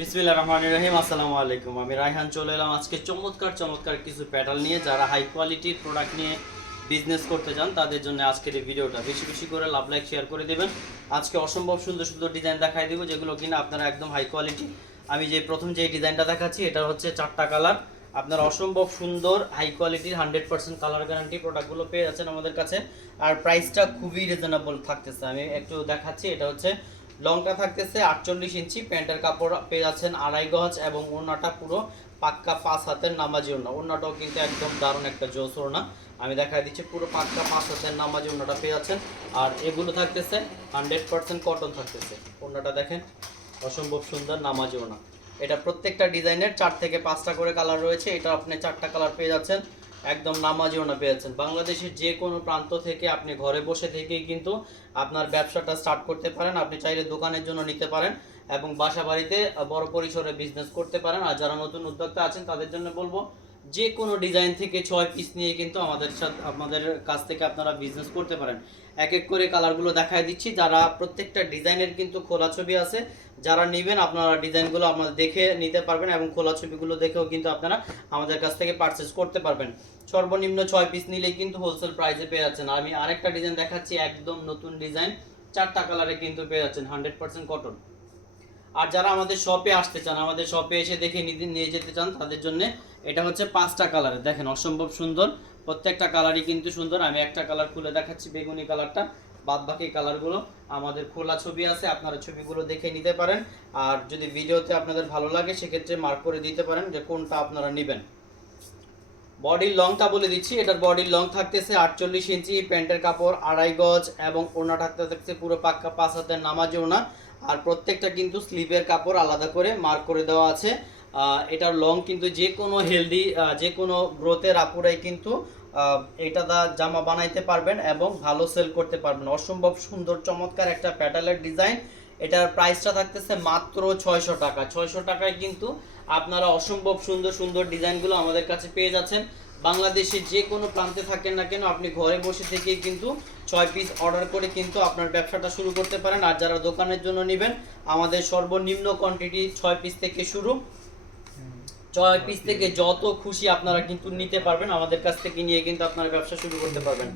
বিসমিল্লাহির রহমানির রহিম। আসসালামু আলাইকুম। আমি রায়হান চলে এলাম আজকে চমৎকার কিছু প্যাটাল নিয়ে। যারা হাই কোয়ালিটির প্রোডাক্ট নিয়ে বিজনেস করতে চান তাদের জন্য আজকের এই ভিডিওটা। বেশি করে লাভ লাইক শেয়ার করে দেবেন। আজকে অসম্ভব সুন্দর ডিজাইন দেখাই দেবো, যেগুলো কিনা আপনারা একদম হাই কোয়ালিটি। আমি যে প্রথম যে ডিজাইনটা দেখাচ্ছি এটা হচ্ছে 4টা কালার। আপনারা অসম্ভব সুন্দর হাই কোয়ালিটির 100% কালার গ্যারান্টি প্রোডাক্টগুলো পেয়ে যাচ্ছেন আমাদের কাছে। আর প্রাইসটা খুবই রিজনেবল থাকতেছে। আমি একটু দেখাচ্ছি। এটা হচ্ছে লংটা থাকতেছে 48 ইঞ্চি, প্যান্টের কাপড় পেয়ে যাচ্ছেন 2.5 গজ এবং ওড়নাটা পুরো পাক্কা 5 হাতের নামাজি ওড়না। ওড়নাটাও কিন্তু একদম দারুণ একটা জোস ওড়না। আমি দেখাই দিচ্ছি, পুরো পাক্কা 5 হাতের নামাজি ওড়নাটা পেয়ে যাচ্ছেন। আর এগুলো থাকতেছে 100% কটন থাকতেছে। ওড়নাটা দেখেন, অসম্ভব সুন্দর নামাজি ওড়না। এটা প্রত্যেকটা ডিজাইনের 4 থেকে 5টা করে কালার রয়েছে। এটা আপনি 4টা কালার পেয়ে যাচ্ছেন, একদম নামাজি ওড়না পেয়ে যাচ্ছেন। বাংলাদেশের যে কোনো প্রান্ত থেকে আপনি ঘরে বসে থেকেই কিন্তু আপনার ব্যবসাটা স্টার্ট করতে পারেন। আপনি চাইলে দোকানের জন্য নিতে পারেন এবং বাসা বাড়িতে বড় পরিসরে বিজনেস করতে পারেন। আর যারা নতুন উদ্যোক্তা আছেন তাদের জন্য বলবো, যে কোনো ডিজাইন থেকে 6 পিস নিয়ে কিন্তু আমাদের কাছ থেকে আপনারা বিজনেস করতে পারেন। এক এক করে কালারগুলো দেখায় দিচ্ছি। যারা প্রত্যেকটা ডিজাইনের কিন্তু খোলা ছবি আছে, যারা নেবেন আপনারা ডিজাইনগুলো আপনারা দেখে নিতে পারবেন এবং খোলা ছবিগুলো দেখেও কিন্তু আপনারা আমাদের কাছ থেকে পারচেস করতে পারবেন। সর্বনিম্ন 6 পিস নিলেই কিন্তু হোলসেল প্রাইসে পেয়ে যাচ্ছেন। আমি আরেকটা ডিজাইন দেখাচ্ছি, একদম নতুন ডিজাইন, 4টা কালারে কিন্তু পেয়ে যাচ্ছেন 100% কটন। আর যারা আমাদের শপে আসতে চান, আমাদের শপে এসে দেখে নিয়ে যেতে চান, তাদের জন্য এটা হচ্ছে 5টা কালারে। দেখেন অসম্ভব সুন্দর, প্রত্যেকটা কালারই কিন্তু সুন্দর। আমি একটা কালার খুলে দেখাচ্ছি, বেগুনি কালারটা। বাদ বাকি কালারগুলো আমাদের খোলা ছবি আছে, আপনারা ছবিগুলো দেখে নিতে পারেন। আর যদি ভিডিওতে আপনাদের ভালো লাগে সেক্ষেত্রে মার্ক করে দিতে পারেন যে কোনটা আপনারা নেবেন। বডির লংটা বলে দিচ্ছি। এটার বডির লং থাকতেছে 48 ইঞ্চি, প্যান্টের কাপড় 2.5 গজ এবং ওড়না থাকতেছে পুরো পাক্কা 5 হাতের নামাজি ওড়না। আর প্রত্যেকটা কিন্তু স্লিভের কাপড় আলাদা করে মার্ক করে দেওয়া আছে। এটার লং কিন্তু যে কোনো হেলদি, যে কোনো গ্রোথের আপুরাই কিন্তু এটা জামা বানাইতে পারবেন এবং ভালো সেল করতে পারবেন। অসম্ভব সুন্দর চমৎকার একটা প্যাটার্নের ডিজাইন। এটার প্রাইসটা থাকতেছে মাত্র 600 টাকা। 600 টাকায় কিন্তু আপনারা অসম্ভব সুন্দর ডিজাইনগুলো আমাদের কাছে পেয়ে যাচ্ছেন। বাংলাদেশের যে কোনো প্রান্তে থাকেন না কেন, আপনি ঘরে বসে থেকেই কিন্তু 6 পিস অর্ডার করে কিন্তু আপনার ব্যবসাটা শুরু করতে পারেন। আর যারা দোকানের জন্য নেবেন, আমাদের সর্বনিম্ন কোয়ান্টিটি 6 পিস থেকে শুরু। 6 পিস থেকে যত খুশি আপনারা কিন্তু নিতে পারবেন। আমাদের কাছ থেকে নিয়ে কিন্তু আপনারা ব্যবসা শুরু করতে পারবেন।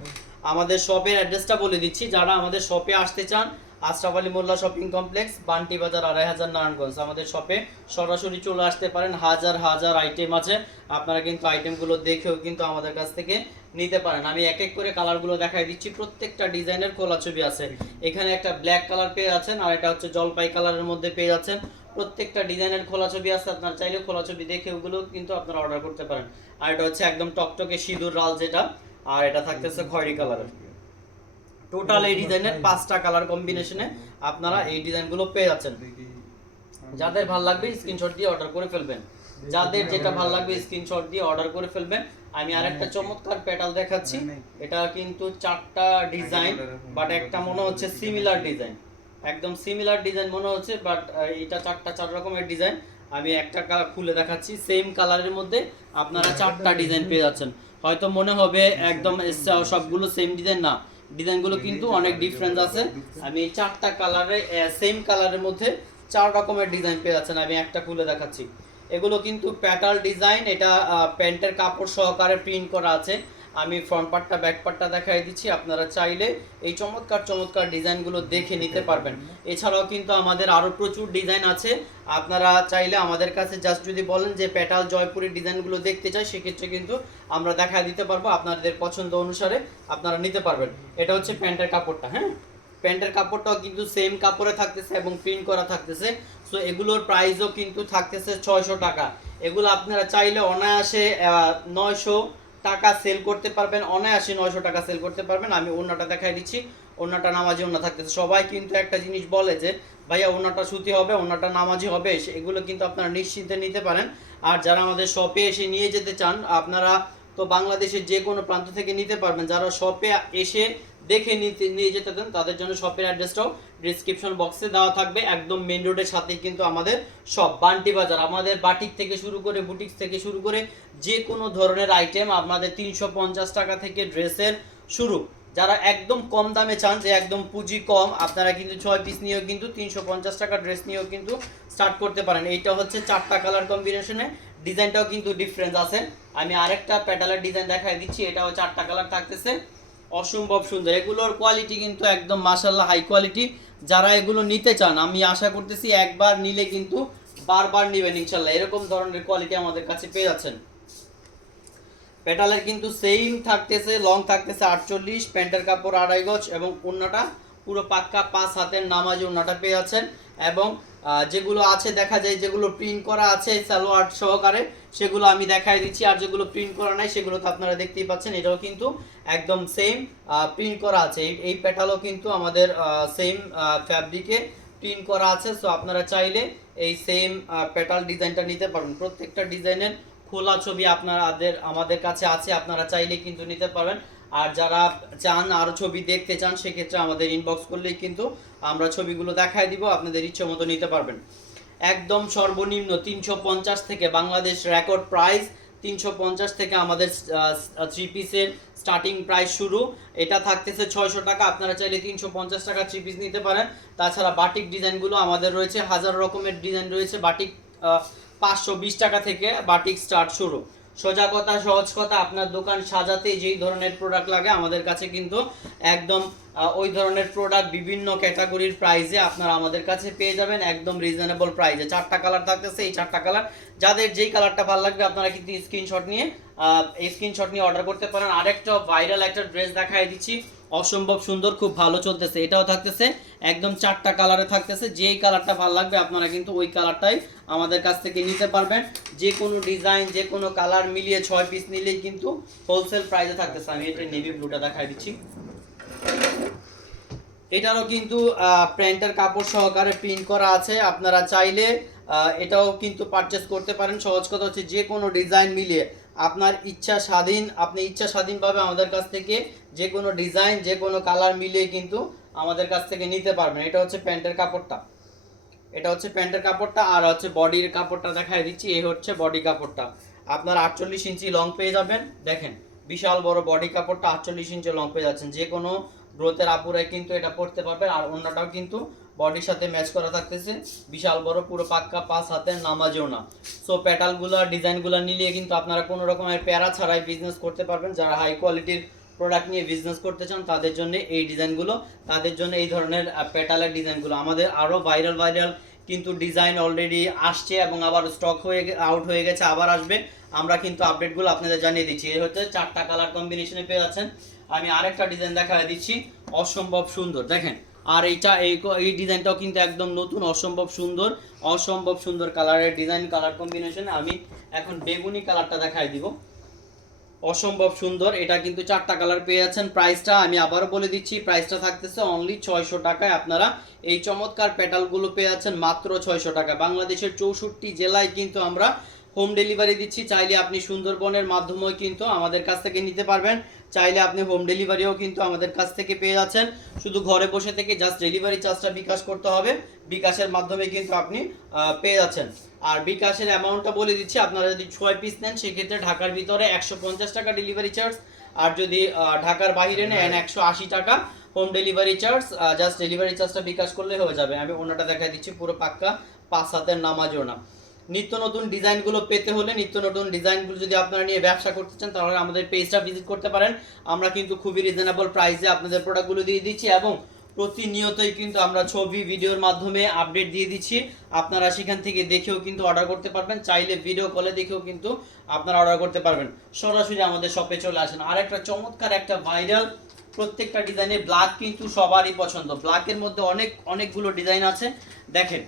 আমাদের শপের অ্যাড্রেসটা বলে দিচ্ছি। যারা আমাদের শপে আসতে চান, আশরাফ আলী মোল্লা শপিং কমপ্লেক্স, বান্টি বাজার, 2500 নারায়ণগঞ্জ। আমাদের শপে সরাসরি চলে আসতে পারেন। হাজার আইটেম আছে, আপনারা কিন্তু আইটেমগুলো দেখেও কিন্তু আমাদের কাছ থেকে নিতে পারেন। আমি এক এক করে কালারগুলো দেখাই দিচ্ছি। প্রত্যেকটা ডিজাইনের খোলা ছবি আছে। এখানে একটা ব্ল্যাক কালার পেয়ে যাচ্ছেন, আর এটা হচ্ছে জলপাই কালারের মধ্যে পেয়ে যাচ্ছেন। প্রত্যেকটা ডিজাইনের খোলা ছবি আছে, আপনারা চাইলে খোলা ছবি দেখে ওগুলো কিন্তু আপনারা অর্ডার করতে পারেন। আর এটা হচ্ছে একদম টকটকে সিঁদুর লাল যেটা, আর এটা থাকতেছে খয়েরি কালারের। টোটাল এই ডিজাইনের 5টা কালার কম্বিনেশনে আপনারা এই ডিজাইনগুলো পেয়ে যাচ্ছেন। যাদের ভালো লাগবে স্ক্রিনশট দিয়ে অর্ডার করে ফেলবেন। যাদের যেটা ভালো লাগবে স্ক্রিনশট দিয়ে অর্ডার করে ফেলবেন। আমি আরেকটা চমৎকার প্যাটাল দেখাচ্ছি। এটা কিন্তু 4টা ডিজাইন, বাট একটা মনে হচ্ছে সিমিলার ডিজাইন, একদম সিমিলার ডিজাইন মনে হচ্ছে, বাট এটা 4 রকমের ডিজাইন। আমি একটা কালার খুলে দেখাচ্ছি। সেম কালারের মধ্যে আপনারা 4টা ডিজাইন পেয়ে যাচ্ছেন। হয়তো মনে হবে একদম সবগুলো সেম ডিজাইন, না, ডিজাইনগুলো কিন্তু অনেক ডিফারেন্স আছে। আমি 4টা কালারে সেম কালারের মধ্যে 4 রকমের ডিজাইন পেয়ে যাচ্ছেন। আমি একটা খুলে দেখাচ্ছি। এগুলো কিন্তু প্যাটাল ডিজাইন। এটা প্যান্টের কাপড় সহকারে প্রিন্ট করা আছে। আমি ফ্রন্ট পার্টটা ব্যাক পার্টটা দেখাই দিচ্ছি। আপনারা চাইলে এই চমৎকার ডিজাইনগুলো দেখে নিতে পারবেন। এছাড়াও কিন্তু আমাদের আরও প্রচুর ডিজাইন আছে। আপনারা চাইলে আমাদের কাছে জাস্ট যদি বলেন যে প্যাটাল জয়পুরি ডিজাইনগুলো দেখতে চাই, সেক্ষেত্রে কিন্তু আমরা দেখায় দিতে পারবো। আপনাদের পছন্দ অনুসারে আপনারা নিতে পারবেন। এটা হচ্ছে প্যান্টের কাপড়টা। হ্যাঁ, প্যান্টের কাপড়টাও কিন্তু সেম কাপড়ে থাকতেছে এবং প্রিন্ট করা থাকতেছে। সো এগুলোর প্রাইসও কিন্তু থাকতেছে 600 টাকা। এগুলো আপনারা চাইলে অনায়াসে 900 টাকা সেল করতে পারবেন, অনায়াসে 900 টাকা সেল করতে পারবেন। আমি ওড়নাটা দেখাই দিচ্ছি। ওড়নাটা নামাজি ওড়না থাকতেছে। সবাই কিন্তু একটা জিনিস বলে যে ভাইয়া ওড়নাটা সুতি হবে, ওড়নাটা নামাজি হবে, এগুলো কিন্তু আপনারা নিশ্চিন্তে নিতে পারেন। আর যারা আমাদের শপে এসে নিয়ে যেতে চান, আপনারা তো বাংলাদেশের যে কোনো প্রান্ত থেকে নিতে পারবেন। যারা শপে এসে দেখে নিয়ে যেতে চান, তাদের জন্য শপের অ্যাড্রেসটাও ডিসক্রিপশন বক্সে দেওয়া থাকবে। একদম মেন রোডের সাথেই কিন্তু আমাদের সব বান্টি বাজার। আমাদের বাটিক থেকে শুরু করে বুটিক্স থেকে শুরু করে যে কোনো ধরনের আইটেম, আপনাদের 350 টাকা থেকে ড্রেসের শুরু, যারা একদম কম দামে চান, যে একদম পুঁজি কম, আপনারা কিন্তু 6 পিস নিয়েও কিন্তু 350 টাকা ড্রেস নিয়েও কিন্তু স্টার্ট করতে পারেন। এইটা হচ্ছে 4টা কালার কম্বিনেশনে, ডিজাইনটাও কিন্তু ডিফারেন্স আছে। আমি আরেকটা প্যাটালের ডিজাইন দেখাই দিচ্ছি, এটাও 4টা কালার থাকতেছে, অসম্ভব সুন্দর। এগুলোর কোয়ালিটি কিন্তু একদম মাশাআল্লাহ হাই কোয়ালিটি। যারা এগুলো নিতে চান, আমি আশা করতেছি একবার নিলে কিন্তু বারবার নেবেন ইনশাআল্লাহ। এরকম ধরনের কোয়ালিটি আমাদের কাছে পেয়ে যাচ্ছেন। পেটালের কিন্তু সেম থাকতেছে, লং থাকতেছে 48, প্যান্টের কাপড় 2.5 গজ এবং ওন্নাটা পুরো পাক্কা 5 হাতের নামাজি ওন্নাটা পেয়ে যাচ্ছেন। এবং যেগুলো আছে দেখা যায়, যেগুলো প্রিন্ট করা আছে সালোয়ার সহকারে, সেগুলো আমি দেখাই দিচ্ছি। আর যেগুলো প্রিন্ট করা নাই সেগুলো তো আপনারা দেখতেই পাচ্ছেন, এটাও কিন্তু একদম সেম প্রিন্ট করা আছে। এই পেটালও কিন্তু আমাদের সেম ফ্যাব্রিকে প্রিন্ট করা আছে। সো আপনারা চাইলে এই সেম পেটাল ডিজাইনটা নিতে পারবেন। প্রত্যেকটা ডিজাইনের খোলা ছবি আমাদের কাছে আছে, আপনারা চাইলে কিন্তু নিতে পারবেন। আর যারা চান আরও ছবি দেখতে চান, সেক্ষেত্রে আমাদের ইনবক্স করলেই কিন্তু আমরা ছবিগুলো দেখায় দিব, আপনাদের ইচ্ছে মতো নিতে পারবেন। একদম সর্বনিম্ন 350 থেকে, বাংলাদেশ রেকর্ড প্রাইস 350 থেকে আমাদের 3 পিসের স্টার্টিং প্রাইস শুরু। এটা থাকতেছে 600 টাকা, আপনারা চাইলে 350 টাকা 3 পিস নিতে পারেন। তাছাড়া বাটিক ডিজাইনগুলো আমাদের রয়েছে, হাজার রকমের ডিজাইন রয়েছে। বাটিক 520 টাকা থেকে বাটিক স্টার্ট শুরু। সোজা কথা সহজ কথা, আপনার দোকান সাজাতে যেই ধরনের প্রোডাক্ট লাগে আমাদের কাছে কিন্তু একদম ওই ধরনের প্রোডাক্ট বিভিন্ন ক্যাটাগরির প্রাইসে আপনারা আমাদের কাছে পেয়ে যাবেন, একদম রিজনেবল প্রাইসে। 4টা কালার থাকতেছে, এই 4টা কালার যাদের যেই কালারটা ভালো লাগবে আপনারা কিন্তু স্ক্রিনশট নিয়ে অর্ডার করতে পারেন। আরেকটা ভাইরাল একটা ড্রেস দেখাই দিচ্ছি, অসম্ভব সুন্দর, খুব ভালো চলতেছে। এটাও থাকতেছে একদম 4টা কালারে থাকতেছে, যেই কালারটা ভালো লাগবে আপনারা কিন্তু ওই কালারটাই আমাদের কাছ থেকে নিতে পারবেন। যে কোনো ডিজাইন, যে কোনো কালার মিলিয়ে 6 পিস নিলেই কিন্তু হোলসেল প্রাইসে থাকতেছে। আমি এটা নেভি ব্লুটা দেখাই দিচ্ছি, এটারও কিন্তু প্রিন্টের কাপড় সহকারে প্রিন্ট করা আছে। আপনারা চাইলে এটাও কিন্তু পারচেস করতে পারেন। সহজ কথা হচ্ছে যে কোনো ডিজাইন মিলিয়ে আপনার আপনি ইচ্ছা স্বাধীনভাবে আমাদের কাছ থেকে যে কোনো ডিজাইন, যে কোনো কালার মিলিয়ে কিন্তু আমাদের কাছ থেকে নিতে পারবেন। এটা হচ্ছে প্যান্টের কাপড়টা, আর হচ্ছে বডির কাপড়টা দেখাই দিচ্ছি। এই হচ্ছে বডি কাপড়টা, আপনার 48 ইঞ্চি লং পেয়ে যাবেন। দেখেন বিশাল বড় বডি কাপড়টা, 48 ইঞ্চি লং পেয়ে যাচ্ছেন। যে কোনো গ্রোথের আপুরাই কিন্তু এটা পরতে পারবেন। আর অন্যটাও কিন্তু বডির সাথে ম্যাচ করা থাকতেছে, বিশাল বড় পুরো পাক্কা 5 হাতের নামাজেও না। সো প্যাটালগুলো ডিজাইনগুলো নিলিয়ে কিন্তু আপনারা কোনো রকমের প্যারা ছাড়াই বিজনেস করতে পারবেন। যারা হাই কোয়ালিটির প্রোডাক্ট নিয়ে বিজনেস করতে চান তাদের জন্য এই ডিজাইনগুলো, তাদের জন্য এই ধরনের প্যাটালের ডিজাইনগুলো। আমাদের আরও ভাইরাল কিন্তু ডিজাইন অলরেডি আসছে এবং আবার স্টক আউট হয়ে গেছে, আবার আসবে। আমরা কিন্তু আপডেটগুলো আপনাদের জানিয়ে দিচ্ছি। এই হচ্ছে 4টা কালার কম্বিনেশনে পেয়ে যাচ্ছেন। আমি আরেকটা ডিজাইন দেখাই দিচ্ছি, অসম্ভব সুন্দর দেখেন। আর এই ডিজাইনটাও কিন্তু একদম নতুন, অসম্ভব সুন্দর কালারের ডিজাইন, কালার কম্বিনেশনে। আমি এখন বেগুনি কালারটা দেখাই দিব, অসম্ভব সুন্দর। এটা কিন্তু 4টা কালার পেয়ে যাচ্ছেন। প্রাইসটা আমি আবারও বলে দিচ্ছি, প্রাইসটা থাকতেছে অনলি 600 টাকায়। আপনারা এই চমৎকার পেটালগুলো পেয়ে যাচ্ছেন মাত্র 600 টাকা। বাংলাদেশের 64 জেলায় কিন্তু আমরা হোম ডেলিভারি দিচ্ছি। চাইলে আপনি সুন্দরবনের মাধ্যমেও কিন্তু আমাদের কাছ থেকে নিতে পারবেন, চাইলে আপনি হোম ডেলিভারিও কিন্তু আমাদের কাছ থেকে পেয়ে যাচ্ছেন। শুধু ঘরে বসে থেকে জাস্ট ডেলিভারি চার্জটা বিকাশ করতে হবে, বিকাশের মাধ্যমে কিন্তু আপনি পেয়ে যাচ্ছেন। আর বিকাশের অ্যামাউন্টটা বলে দিচ্ছি, আপনারা যদি 6 পিস নেন সেক্ষেত্রে ঢাকার ভিতরে 150 টাকা ডেলিভারি চার্জ, আর যদি ঢাকার বাইরে নেন 180 টাকা home delivery charge. Just delivery চার্জটা বিকাশ করলে হয়ে যাবে। আমি ওনাটা দেখাই দিচ্ছি, পুরো পাক্কা 5 হাতের নামাজও না। নিত্য নতুন ডিজাইনগুলো পেতে হলে, নিত্য নতুন ডিজাইনগুলো যদি আপনারা নিয়ে ব্যবসা করতে চান, তাহলে আমাদের পেজটা ভিজিট করতে পারেন। আমরা কিন্তু খুবই রিজনেবল প্রাইসে আপনাদের প্রোডাক্টগুলো দিয়ে দিচ্ছি এবং প্রতিনিয়তই কিন্তু আমরা ছবি ভিডিওর মাধ্যমে আপডেট দিয়ে দিচ্ছি। আপনারা সেখান থেকে দেখেও কিন্তু অর্ডার করতে পারবেন, চাইলে ভিডিও কলে দেখেও কিন্তু আপনারা অর্ডার করতে পারবেন। সরাসরি আমাদের শপে চলে আসেন। আর একটা চমৎকার একটা ভাইরাল, প্রত্যেকটা ডিজাইনে ব্ল্যাক কিন্তু সবারই পছন্দ। ব্ল্যাকের মধ্যে অনেকগুলো ডিজাইন আছে। দেখেন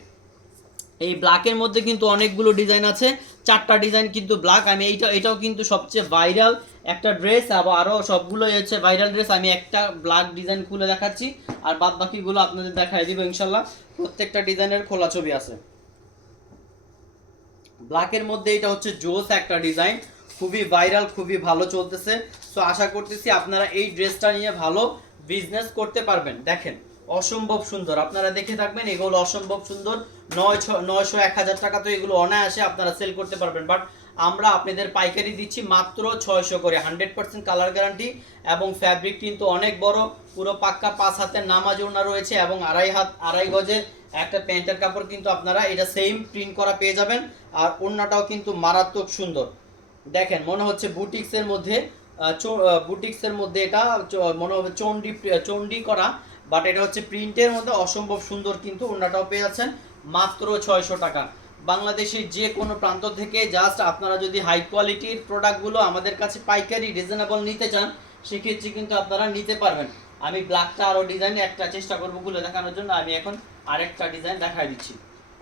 এই ব্ল্যাকের মধ্যে কিন্তু অনেকগুলো ডিজাইন আছে, 4টা ডিজাইন কিন্তু ব্ল্যাক। আমি এটাও কিন্তু সবচেয়ে ভাইরাল একটা ড্রেস, আরও সবগুলোই হচ্ছে ভাইরাল ড্রেস। আমি একটা ব্ল্যাক ডিজাইন খুলে দেখাচ্ছি, আর বাদ বাকিগুলো আপনাদের দেখাই দিব ইনশাল্লাহ। প্রত্যেকটা ডিজাইনের খোলা ছবি আছে। ব্ল্যাকের মধ্যে এটা হচ্ছে জোস একটা ডিজাইন, খুবই ভাইরাল, খুবই ভালো চলতেছে। সো আশা করতেছি আপনারা এই ড্রেসটা নিয়ে ভালো বিজনেস করতে পারবেন। দেখেন অসম্ভব সুন্দর, আপনারা দেখে থাকবেন, এগুলো অসম্ভব সুন্দর। 900 1000 টাকা তো এগুলো অনায়াসে আপনারা সেল করতে পারবেন, বাট আমরা আপনাদের পাইকারি দিচ্ছি মাত্র 600 করে। 100% কালার গ্যারান্টি এবং ফ্যাব্রিক কিন্তু অনেক বড়, পুরো পাক্কা 5 হাতের নামাজ ওড়না রয়েছে এবং আড়াই গজের একটা প্যান্টের কাপড় কিন্তু আপনারা এটা সেম প্রিন্ট করা পেয়ে যাবেন। আর ওড়নাটাও কিন্তু মারাত্মক সুন্দর, দেখেন মনে হচ্ছে বুটিক্সের মধ্যে এটা মনে হবে চন্ডি করা, বাট এটা হচ্ছে প্রিন্টের মধ্যে অসম্ভব সুন্দর। কিন্তু ওড়নাটাও পেয়ে যাচ্ছেন মাত্র 600 টাকা। বাংলাদেশের যে কোনো প্রান্ত থেকে জাস্ট আপনারা যদি হাই কোয়ালিটির প্রোডাক্টগুলো আমাদের কাছে পাইকারি রিজনেবল নিতে চান, সেক্ষেত্রে কিন্তু আপনারা নিতে পারবেন। আমি ব্ল্যাকটা আরও ডিজাইন একটা চেষ্টা করবো খুলে দেখানোর জন্য। আমি এখন আরেকটা ডিজাইন দেখাই দিচ্ছি,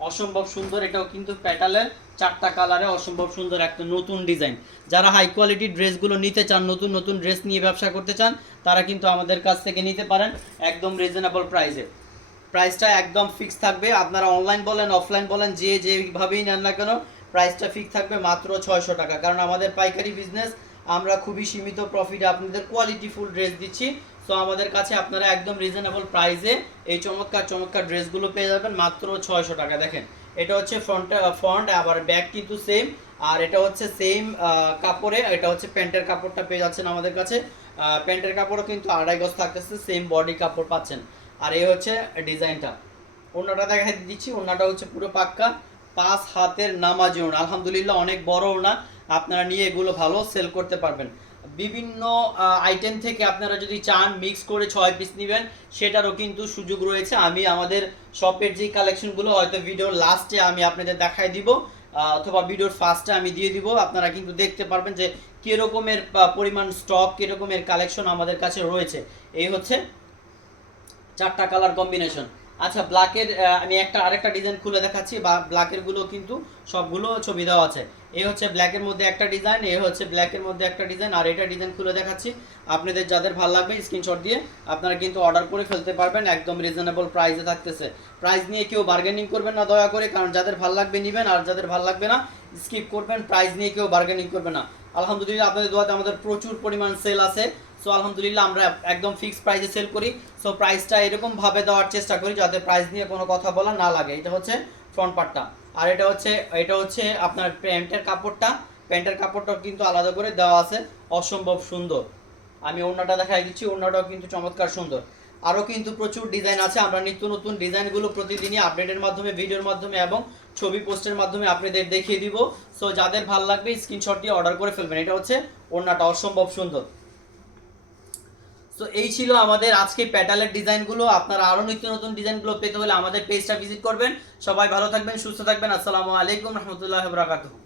অসম্ভব সুন্দর। এটাও কিন্তু প্যাটালের 4টা কালারে অসম্ভব সুন্দর একটা নতুন ডিজাইন। যারা হাই কোয়ালিটির ড্রেসগুলো নিতে চান, নতুন নতুন ড্রেস নিয়ে ব্যবসা করতে চান, তারা কিন্তু আমাদের কাছ থেকে নিতে পারেন একদম রিজনেবল প্রাইসে। প্রাইসটা একদম ফিক্স থাকবে, আপনারা অনলাইন বলেন অফলাইন বলেন যেভাবেই নেন না কেন, প্রাইসটা ফিক্স থাকবে মাত্র 600 টাকা। কারণ আমাদের পাইকারি বিজনেস, আমরা খুবই সীমিত প্রফিটে আপনাদের কোয়ালিটিফুল ড্রেস দিচ্ছি। সো আমাদের কাছে আপনারা একদম রিজনেবল প্রাইসে এই চমৎকার চমৎকার ড্রেসগুলো পেয়ে যাবেন মাত্র 600 টাকা। দেখেন এটা হচ্ছে ফ্রন্ট, আবার ব্যাক কিন্তু সেম, আর এটা হচ্ছে সেম কাপড়ে, এটা হচ্ছে প্যান্টের কাপড়টা পেয়ে যাচ্ছেন আমাদের কাছে। প্যান্টের কাপড়ও কিন্তু 2.5 গজ থাকতেছে, সেম বডি কাপড় পাচ্ছেন। আর এই হচ্ছে ডিজাইনটা। ওড়নাটা দেখাই দিচ্ছি, ওড়নাটা হচ্ছে পুরো পাক্কা 5 হাতের নামাজি ওড়না, আলহামদুলিল্লাহ অনেক বড় ওড়না। আপনারা নিয়ে এগুলো ভালো সেল করতে পারবেন। বিভিন্ন আইটেম থেকে আপনারা যদি চান মিক্স করে 6 পিস নেবেন, সেটারও কিন্তু সুযোগ রয়েছে। আমি আমাদের শপের যে কালেকশনগুলো হয়তো ভিডিওর লাস্টে আমি আপনাদের দেখাই দিব, অথবা ভিডিওর ফার্স্টে আমি দিয়ে দিব। আপনারা কিন্তু দেখতে পারবেন যে কীরকমের পরিমাণ স্টক, কীরকমের কালেকশন আমাদের কাছে রয়েছে। এই হচ্ছে 4টা কালার কম্বিনেশন। আচ্ছা, ব্ল্যাকের আমি আরেকটা ডিজাইন খুলে দেখাচ্ছি, বা ব্ল্যাকের গুলো কিন্তু সবগুলো ছবি দেওয়া আছে। এই হচ্ছে ব্ল্যাকের মধ্যে একটা ডিজাইন, এই হচ্ছে ব্ল্যাকের মধ্যে একটা ডিজাইন, আর এটা ডিজাইন খুলে দেখাচ্ছি। আপনাদের যাদের ভালো লাগবে স্ক্রিনশট দিয়ে আপনারা কিন্তু অর্ডার করে ফেলতে পারবেন, একদম রিজনেবল প্রাইসে থাকতেছে। প্রাইস নিয়ে কেউ বার্গেনিং করবেন না দয়া করে, কারণ যাদের ভালো লাগবে নেবেন, আর যাদের ভালো লাগবে না স্কিপ করবেন। প্রাইস নিয়ে কেউ বার্গেনিং করবে না। আলহামদুলিল্লাহ আপনাদের দোয়াতে আমাদের প্রচুর পরিমাণ সেল আছে। সো আলহামদুলিল্লাহ আমরা একদম ফিক্সড প্রাইসে সেল করি। সো প্রাইসটা এরকমভাবে দেওয়ার চেষ্টা করি যাতে প্রাইস নিয়ে কোনো কথা বলা না লাগে। এটা হচ্ছে ফ্রন্ট পার্টটা, আর এটা হচ্ছে আপনার প্যান্টের কাপড়টাও কিন্তু আলাদা করে দেওয়া আছে, অসম্ভব সুন্দর। আমি ওড়নাটা দেখাই দিচ্ছি, ওড়নাটাও কিন্তু চমৎকার সুন্দর। আরও কিন্তু প্রচুর ডিজাইন আছে। আমরা নিত্য নতুন ডিজাইনগুলো প্রতিদিনই আপডেটের মাধ্যমে, ভিডিওর মাধ্যমে এবং ছবি পোস্টের মাধ্যমে আপনাদের দেখিয়ে দিব। সো যাদের ভালো লাগবে স্ক্রিনশট দিয়ে অর্ডার করে ফেলবেন। এটা হচ্ছে ওড়নাটা, অসম্ভব সুন্দর। সো এই ছিল আমাদের আজকে প্যাটালের ডিজাইনগুলো। আপনারা আরও নিত্য নতুন ডিজাইনগুলো পেতে হলে আমাদের পেজটা ভিজিট করবেন। সবাই ভালো থাকবেন, সুস্থ থাকবেন। আসসালামু আলাইকুম রহমতুল্লাহি ওয়া বারাকাতুহু।